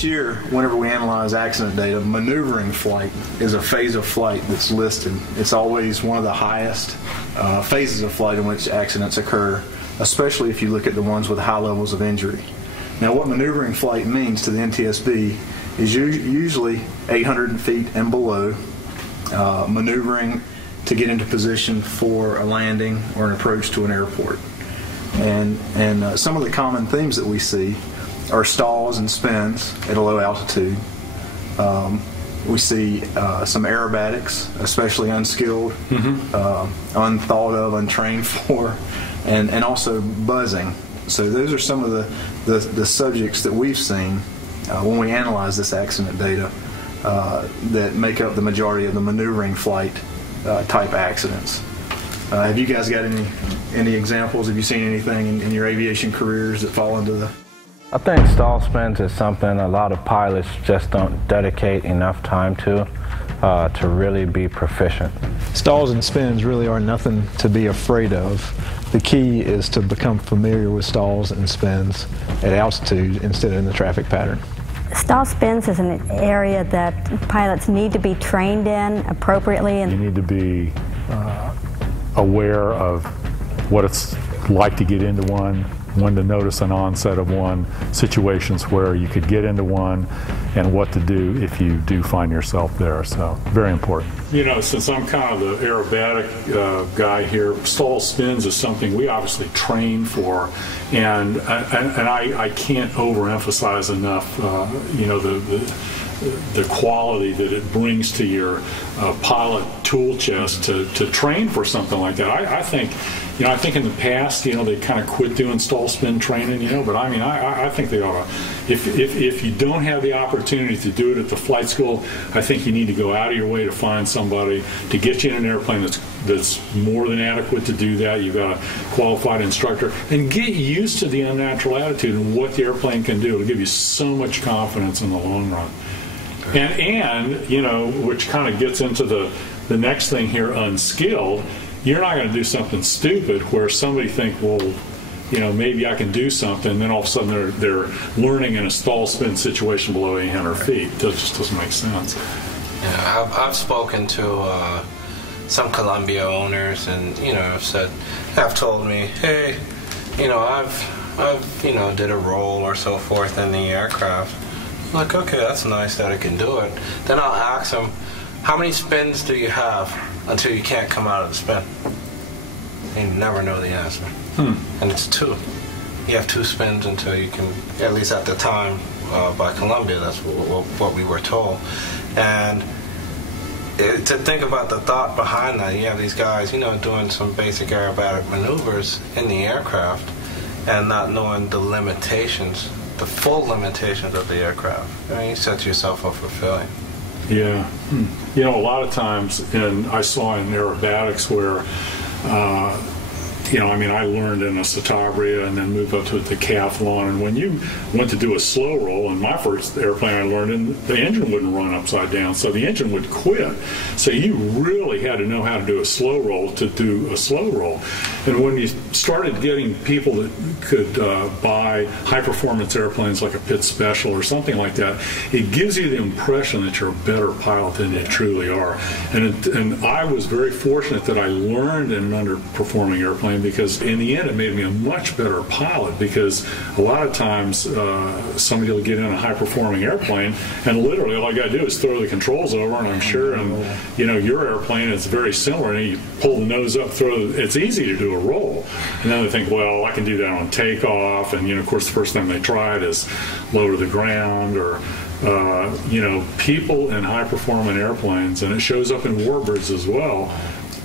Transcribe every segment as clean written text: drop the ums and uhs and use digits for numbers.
each year, whenever we analyze accident data, maneuvering flight is a phase of flight that's listed. It's always one of the highest phases of flight in which accidents occur, especially if you look at the ones with high levels of injury. Now, what maneuvering flight means to the NTSB is usually 800 feet and below, maneuvering to get into position for a landing or an approach to an airport. And some of the common themes that we see are stalls and spins at a low altitude. We see some aerobatics, especially unskilled, unthought of, untrained for, and also buzzing. So those are some of the subjects that we've seen when we analyze this accident data that make up the majority of the maneuvering flight type accidents. Have you guys got any examples? Have you seen anything in your aviation careers that fall into the... I think stall spins is something a lot of pilots just don't dedicate enough time to really be proficient. Stalls and spins really are nothing to be afraid of. The key is to become familiar with stalls and spins at altitude instead of in the traffic pattern. Stall spins is an area that pilots need to be trained in appropriately. You need to be aware of what it's like to get into one, when to notice an onset of one, situations where you could get into one, and what to do if you do find yourself there. So, very important. You know, since I'm kind of the aerobatic guy here, stall spins is something we obviously train for, and I can't overemphasize enough, you know, the quality that it brings to your pilot tool chest to train for something like that. I think, you know, I think in the past, you know, they kind of quit doing stall spin training, you know, but I mean, I think they ought to. If you don't have the opportunity to do it at the flight school, I think you need to go out of your way to find somebody to get you in an airplane that's more than adequate to do that. You've got a qualified instructor, and get used to the unnatural attitude and what the airplane can do. It'll give you so much confidence in the long run. And you know, which kind of gets into the next thing here, unskilled. You're not going to do something stupid where somebody think, well, you know, maybe I can do something, and then all of a sudden they're learning in a stall spin situation below 800 feet. That just doesn't make sense. Yeah, I've spoken to some Columbia owners, and you know, have told me, hey, you know, I've you know, did a roll or so forth in the aircraft. I'm like, okay, that's nice that I can do it. Then I'll ask them, how many spins do you have until you can't come out of the spin? And you never know the answer. And it's 2. You have 2 spins until you can, at least at the time by Columbia, that's what we were told. And to think about the thought behind that, you have these guys, you know, doing some basic aerobatic maneuvers in the aircraft and not knowing the limitations, the full limitations of the aircraft. I mean, you set yourself up for failure. Yeah. You know, a lot of times, and I saw in aerobatics where, you know, I mean, I learned in a Citabria and then moved up to a decathlon. And when you went to do a slow roll, in my first airplane I learned, and the engine wouldn't run upside down, so the engine would quit. So you really had to know how to do a slow roll to do a slow roll. And when you started getting people that could buy high-performance airplanes like a Pitt Special or something like that, it gives you the impression that you're a better pilot than you truly are. And I was very fortunate that I learned in an underperforming airplane, because in the end it made me a much better pilot, because a lot of times somebody will get in a high-performing airplane and literally all I got to do is throw the controls over, and I'm sure, and you know, your airplane is very similar, and you pull the nose up, it's easy to do a roll, and then they think, well, I can do that on takeoff, and you know, of course the first time they try it is low to the ground, or you know, people in high-performing airplanes, and it shows up in warbirds as well,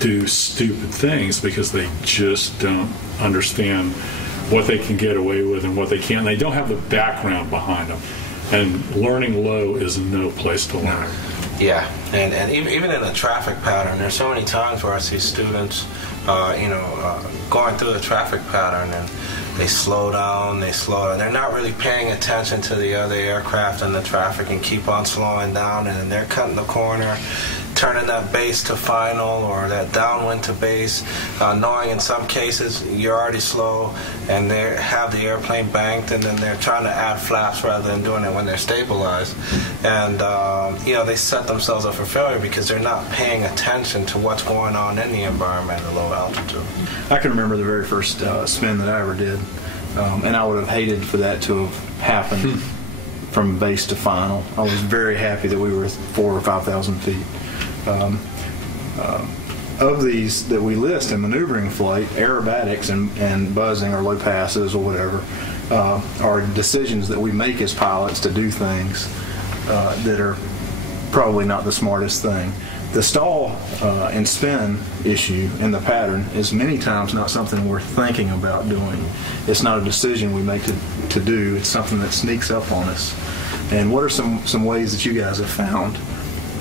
do stupid things because they just don't understand what they can get away with and what they can't. They don't have the background behind them. And learning low is no place to learn. Yeah, and even in the traffic pattern, there's so many times where I see students, you know, going through the traffic pattern, and they slow down. They're not really paying attention to the other aircraft and the traffic, and keep on slowing down, and then they're cutting the corner. turning that base to final or that downwind to base, knowing in some cases you're already slow and they have the airplane banked, and then they're trying to add flaps rather than doing it when they're stabilized. And they set themselves up for failure because they're not paying attention to what's going on in the environment at low altitude. I can remember the very first spin that I ever did, and I would have hated for that to have happened from base to final. I was very happy that we were 4,000 or 5,000 feet. Of these that we list in maneuvering flight, aerobatics and buzzing or low passes or whatever are decisions that we make as pilots to do things that are probably not the smartest thing. The stall and spin issue in the pattern is many times not something we're thinking about doing. It's not a decision we make to do. It's something that sneaks up on us. And what are some ways that you guys have found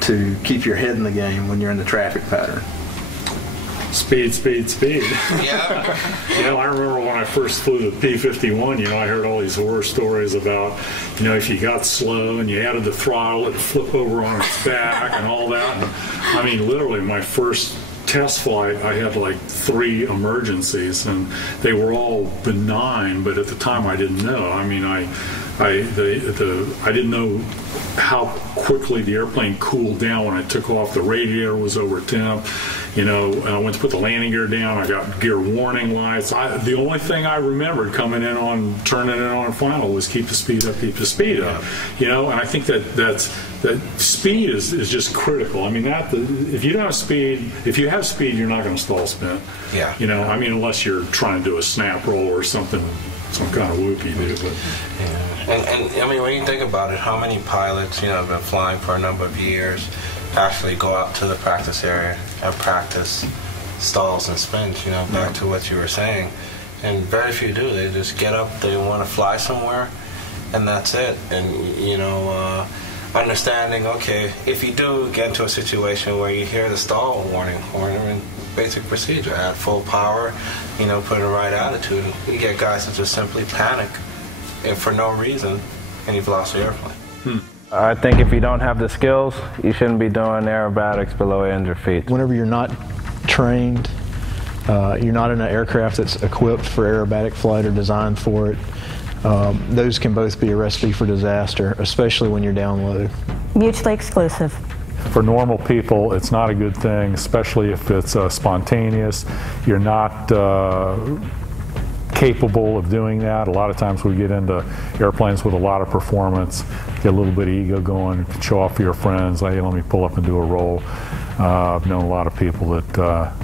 to keep your head in the game when you're in the traffic pattern? Speed, speed, speed. Yeah. I remember when I first flew the P-51, I heard all these horror stories about, if you got slow and you added the throttle, it'd flip over on its back and all that. And, I mean, literally, my first test flight, I had like 3 emergencies, and they were all benign, but at the time I didn't know. I mean, I didn't know how quickly the airplane cooled down when I took off. The radiator was over temp. I went to put the landing gear down. I got gear warning lights. The only thing I remembered turning it on final was keep the speed up, keep the speed up. And I think that speed is just critical. I mean, if you don't have speed, if you have speed, you're not going to stall spin. Yeah. I mean, unless you're trying to do a snap roll or something, some kind of whoopie-doo. But And I mean, when you think about it, how many pilots, have been flying for a number of years, actually go out to the practice area and practice stalls and spins, back to what you were saying. And very few do. They just get up, they want to fly somewhere, and that's it. And, understanding, okay, if you do get into a situation where you hear the stall warning horn, I mean, basic procedure, add full power, put in the right attitude. You get guys that just simply panic and for no reason, and you've lost the airplane. I think if you don't have the skills, you shouldn't be doing aerobatics below 800 feet. Whenever you're not trained, you're not in an aircraft that's equipped for aerobatic flight or designed for it, those can both be a recipe for disaster, especially when you're down low. Mutually exclusive. For normal people, it's not a good thing, especially if it's spontaneous. You're not capable of doing that. A lot of times we get into airplanes with a lot of performance, get a little bit of ego going, show off for your friends, hey, let me pull up and do a roll. I've known a lot of people that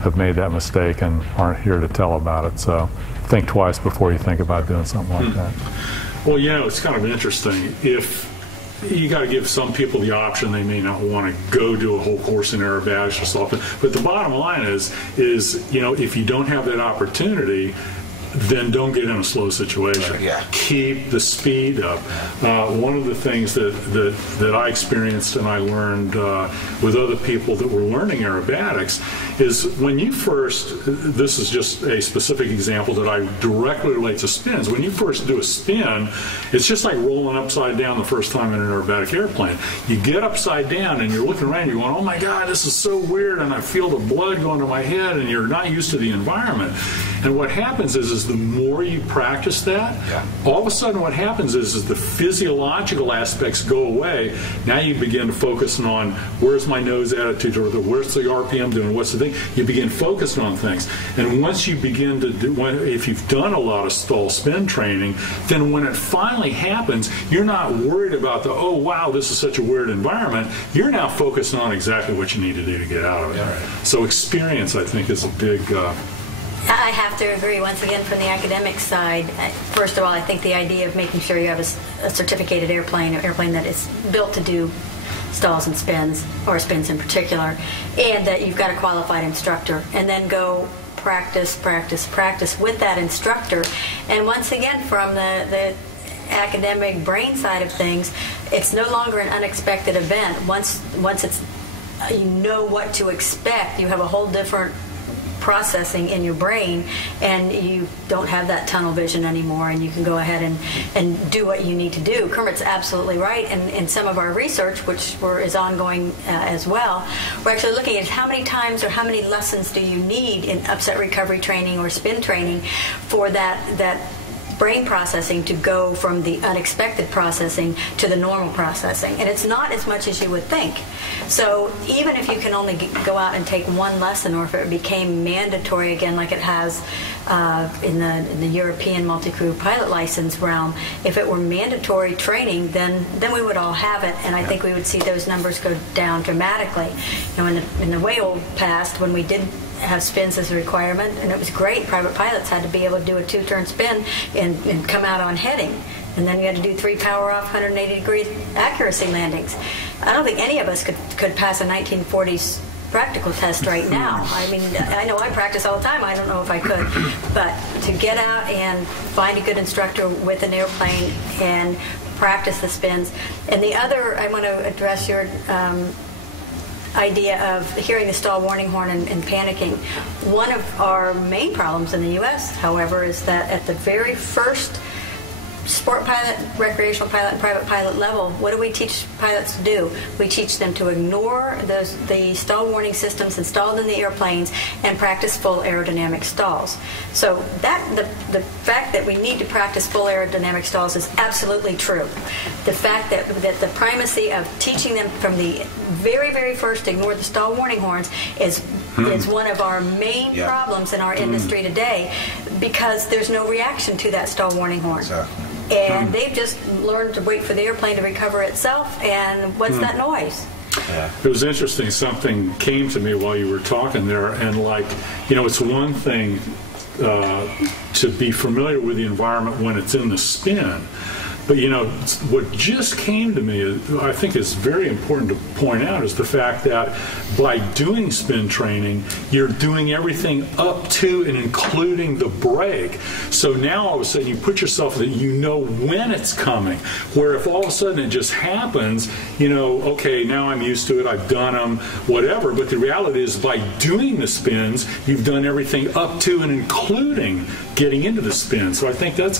have made that mistake and aren't here to tell about it. So think twice before you think about doing something like that. Well, it's kind of interesting. If you got to give some people the option, they may not want to go do a whole course in aerobatics or something. But the bottom line is if you don't have that opportunity, then don't get in a slow situation. Yeah. Keep the speed up. One of the things that I experienced and I learned with other people that were learning aerobatics is when you first, this is just a specific example that I directly relate to spins, when you first do a spin, it's just like rolling upside down the first time in an aerobatic airplane. You get upside down and you're looking around, you're going, oh my God, this is so weird, and I feel the blood going to my head, and you're not used to the environment. And what happens is the more you practice that, all of a sudden what happens is the physiological aspects go away. Now you begin to focus on where's my nose attitude, or where's the RPM doing, what's the thing. You begin focusing on things. And once you begin to do, if you've done a lot of stall spin training, then when it finally happens, you're not worried about oh wow, this is such a weird environment. You're now focusing on exactly what you need to do to get out of it. Right. So experience, I think, is a big I have to agree, once again, from the academic side. First of all, I think the idea of making sure you have a certificated airplane, an airplane that is built to do stalls and spins, or spins in particular, and that you've got a qualified instructor, and then go practice with that instructor. And once again, from the academic brain side of things, it's no longer an unexpected event. Once it's, you know what to expect, you have a whole different processing in your brain, and you don't have that tunnel vision anymore, and you can go ahead and do what you need to do. Kermit's absolutely right, and in some of our research, which is ongoing as well, we're actually looking at how many times or how many lessons do you need in upset recovery training or spin training for that brain processing to go from the unexpected processing to the normal processing. And it's not as much as you would think. So even if you can only go out and take one lesson, or if it became mandatory again like it has in the European multi-crew pilot license realm, if it were mandatory training, then we would all have it, and I think we would see those numbers go down dramatically. You know, in the way old past, when we did have spins as a requirement, and it was great. Private pilots had to be able to do a 2-turn spin and come out on heading. And then you had to do 3 power-off, 180-degree accuracy landings. I don't think any of us could pass a 1940s practical test right now. I mean, I know I practice all the time. I don't know if I could. But to get out and find a good instructor with an airplane and practice the spins. And the other, I want to address your idea of hearing the stall warning horn and panicking. One of our main problems in the U.S., however, is that at the very first sport pilot, recreational pilot, and private pilot level, what do we teach pilots to do? We teach them to ignore the stall warning systems installed in the airplanes and practice full aerodynamic stalls. So the fact that we need to practice full aerodynamic stalls is absolutely true. The fact that the primacy of teaching them from the very, very first to ignore the stall warning horns is one of our main problems in our industry today, because there's no reaction to that stall warning horn. Exactly. And they've just learned to wait for the airplane to recover itself, and what's that noise? Yeah. It was interesting, something came to me while you were talking there, and it's one thing to be familiar with the environment when it's in the spin, but what just came to me, I think is very important to point out, is the fact that by doing spin training, you're doing everything up to and including the brake. So now all of a sudden you put yourself that you know when it's coming, where if all of a sudden it just happens, okay, now I'm used to it, I've done them, whatever, but the reality is by doing the spins, you've done everything up to and including getting into the spin. So I think that's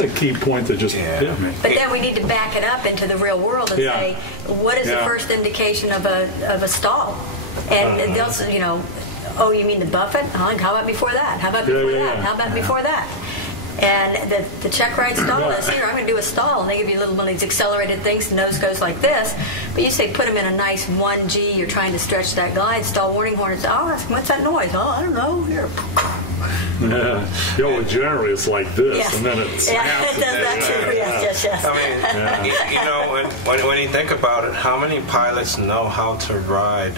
a key point that just hit me. But then we need to back it up into the real world and say, what is the first indication of a stall? And they'll say, oh, you mean the buffet? How about before that? How about before that? How about before that? And the check ride stall is here. I'm going to do a stall, and they give you one of these accelerated things. The nose goes like this, but you say put them in a nice 1G. You're trying to stretch that glide. Stall warning horn. It's what's that noise? Oh, I don't know. Here. Well, generally it's like this, and then it snaps. It does that too. Yes. I mean, when you think about it, how many pilots know how to ride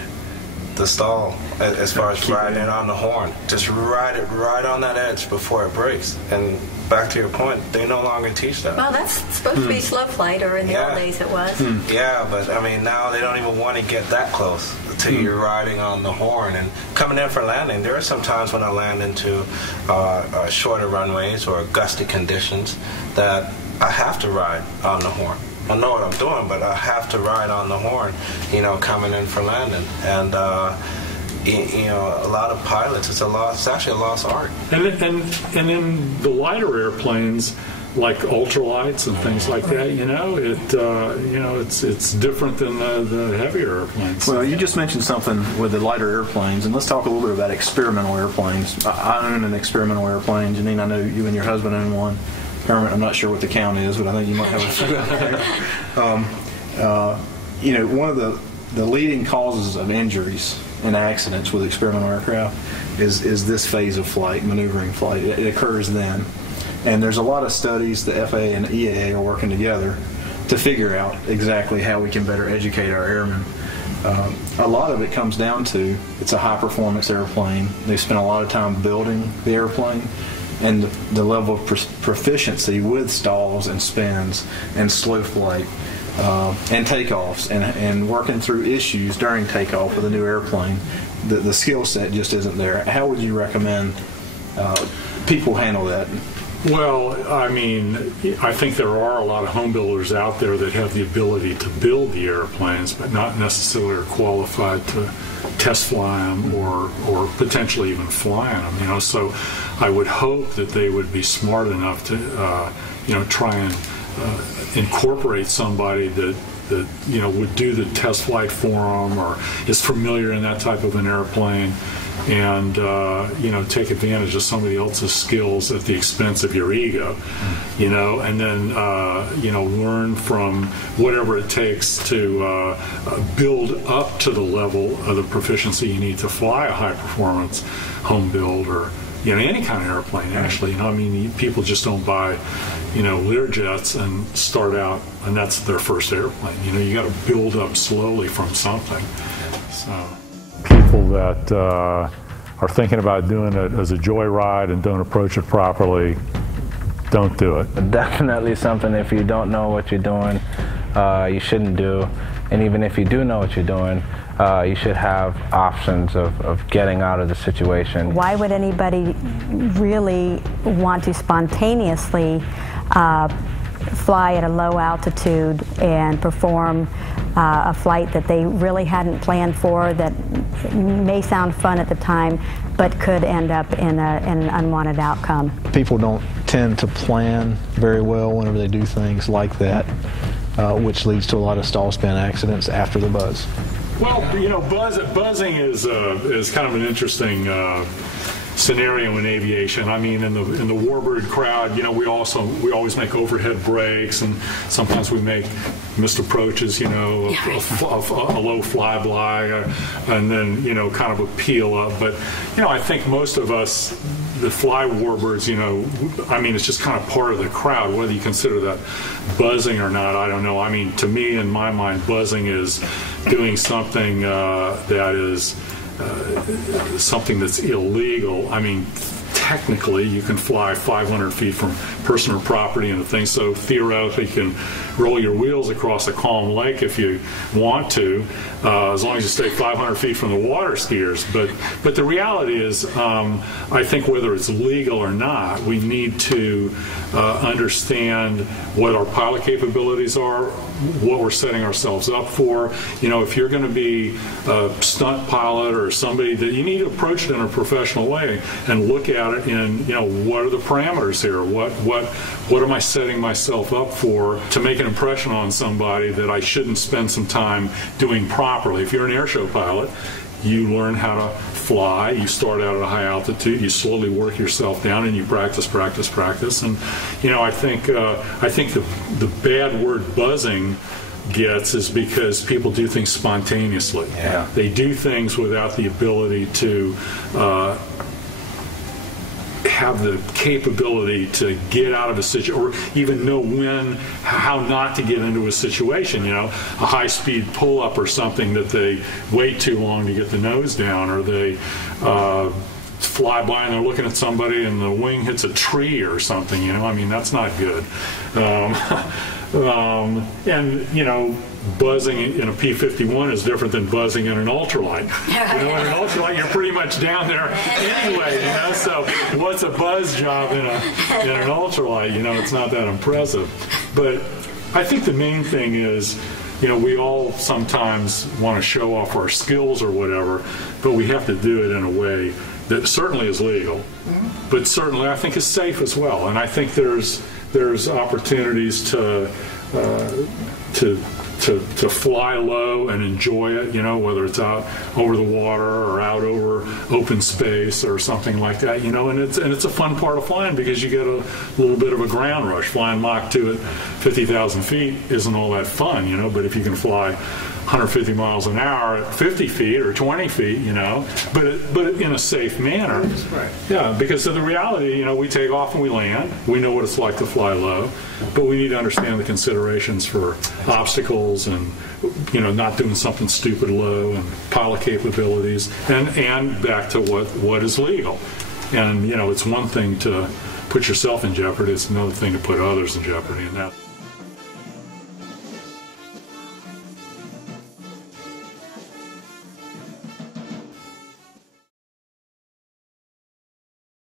the stall as far as riding it on the horn? Just ride it right on that edge before it breaks. And back to your point, they no longer teach that. Well, that's supposed to be slow flight, or in the old days it was. Yeah, but I mean, now they don't even want to get that close to you riding on the horn. And coming in for landing, there are some times when I land into shorter runways or gusty conditions that I have to ride on the horn. I know what I'm doing, but I have to ride on the horn, coming in for landing. And, a lot of pilots, it's actually a lost art. And in the lighter airplanes, like ultralights and things like that, it's different than the heavier airplanes. Well, you just mentioned something with the lighter airplanes, and let's talk a little bit about experimental airplanes. I own an experimental airplane. Janine, I know you and your husband own one. I'm not sure what the count is, but I think you might have a one of the leading causes of injuries and accidents with experimental aircraft is this phase of flight, maneuvering flight. It occurs then. And there's a lot of studies, the FAA and the EAA are working together to figure out exactly how we can better educate our airmen. A lot of it comes down to, it's a high-performance airplane. They spend a lot of time building the airplane, and the level of proficiency with stalls and spins and slow flight and takeoffs and working through issues during takeoff with a new airplane, the skill set just isn't there. How would you recommend people handle that? Well, I mean, I think there are a lot of home builders out there that have the ability to build the airplanes, but not necessarily are qualified test fly them or potentially even flying them. You know, so I would hope that they would be smart enough to try and incorporate somebody that would do the test flight for them or is familiar in that type of an airplane, and take advantage of somebody else's skills at the expense of your ego, and then learn from whatever it takes to build up to the level of the proficiency you need to fly a high performance home build or any kind of airplane. Actually, people just don't buy Learjets and start out and that's their first airplane. You got to build up slowly from something. So people that are thinking about doing it as a joyride and don't approach it properly, don't do it. Definitely something, if you don't know what you're doing, you shouldn't do. And even if you do know what you're doing, you should have options of getting out of the situation. Why would anybody really want to spontaneously fly at a low altitude and perform a flight that they really hadn't planned for, that may sound fun at the time, but could end up in an unwanted outcome? People don't tend to plan very well whenever they do things like that, which leads to a lot of stall spin accidents after the buzz. Well, buzzing is kind of an interesting scenario in aviation. I mean, in the warbird crowd, we always make overhead brakes, and sometimes we make missed approaches, a low flyby, and then kind of a peel up. But I think most of us that fly warbirds, it's just kind of part of the crowd. Whether you consider that buzzing or not, I don't know. I mean, to me, in my mind, buzzing is doing something that is something that's illegal. I mean, technically, you can fly 500 feet from personal property and things, so theoretically you can roll your wheels across a calm lake if you want to, as long as you stay 500 feet from the water skiers. But the reality is, I think whether it's legal or not, we need to understand what our pilot capabilities are, what we're setting ourselves up for. If you're going to be a stunt pilot or somebody, that you need to approach it in a professional way and look at it in, what are the parameters here? What am I setting myself up for to make an impression on somebody that I shouldn't spend some time doing properly? If you're an airshow pilot, you learn how to fly. You start out at a high altitude. You slowly work yourself down, and you practice. And I think the bad word buzzing gets is because people do things spontaneously. Yeah. They do things without the ability to have the capability to get out of a situation, or even know how not to get into a situation. A high-speed pull-up or something that they wait too long to get the nose down, or they fly by and they're looking at somebody and the wing hits a tree or something. That's not good. And buzzing in a P-51 is different than buzzing in an ultralight. In an ultralight, you're pretty much down there anyway. So what's a buzz job in an ultralight? It's not that impressive. But I think the main thing is, we all sometimes want to show off our skills or whatever, but we have to do it in a way that certainly is legal, but certainly I think is safe as well. And I think there's opportunities to fly low and enjoy it, whether it's out over the water or out over open space or something like that, and it's a fun part of flying, because you get a little bit of a ground rush. Flying Mach 2 at 50,000 feet isn't all that fun, but if you can fly 150 miles an hour at 50 feet or 20 feet, but in a safe manner. Right. Yeah, because of the reality, we take off and we land. We know what it's like to fly low, but we need to understand the considerations for obstacles and, not doing something stupid low, and pilot capabilities, and back to what is legal. And, it's one thing to put yourself in jeopardy. It's another thing to put others in jeopardy, and that.